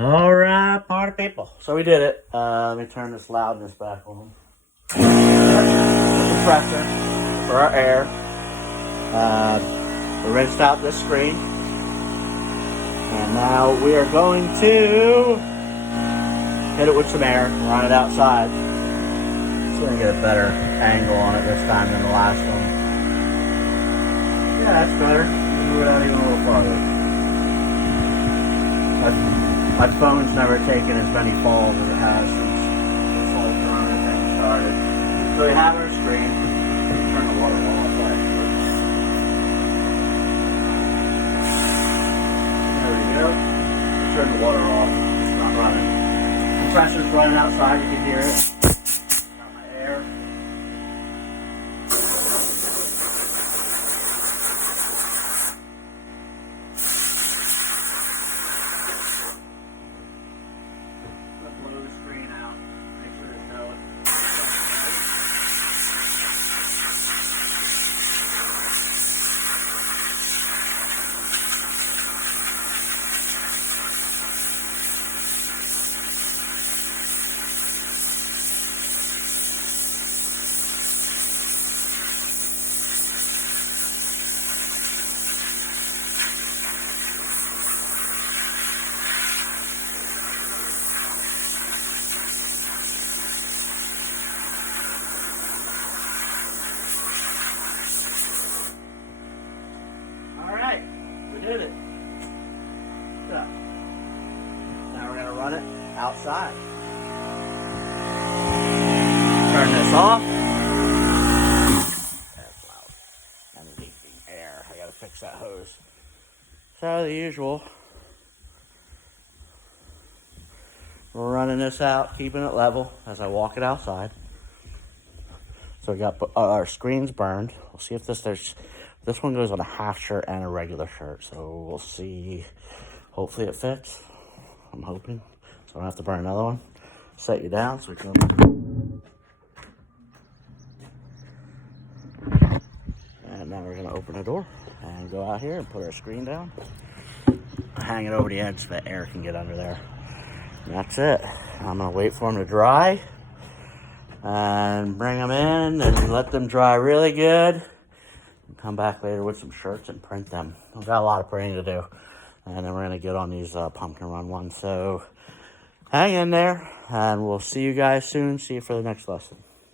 All right, party people. So we did it. Let me turn this loudness back on. Compressor for our air. We rinsed out this screen. And now we are going to hit it with some air, run it outside. It's going to get a better angle on it this time than the last one. Yeah, that's better. Move it out even a little farther. My phone's never taken as many falls as it has since this whole corona thing started. So we have our screen. Turn the water off. There we go. Turn the water off. It's not running. Compressor's running outside. You can hear it. Got my air. Blow the screen out. Make sure there's no. Alright, we did it. So, now we're going to run it outside. Turn this off. That's loud. And leaking air. I got to fix that hose. So, the usual. We're running this out, keeping it level as I walk it outside. So we got our screens burned. We'll see if this one goes on a half shirt and a regular shirt. So we'll see. Hopefully it fits. I'm hoping. So I don't have to burn another one. Set you down so we can. And now we're gonna open the door and go out here and put our screen down. Hang it over the edge so that air can get under there. And that's it. I'm gonna wait for them to dry and bring them in and let them dry really good. Come back later with some shirts and print them. We've got a lot of printing to do. And then we're gonna get on these pumpkin run ones. So hang in there and we'll see you guys soon. See you for the next lesson.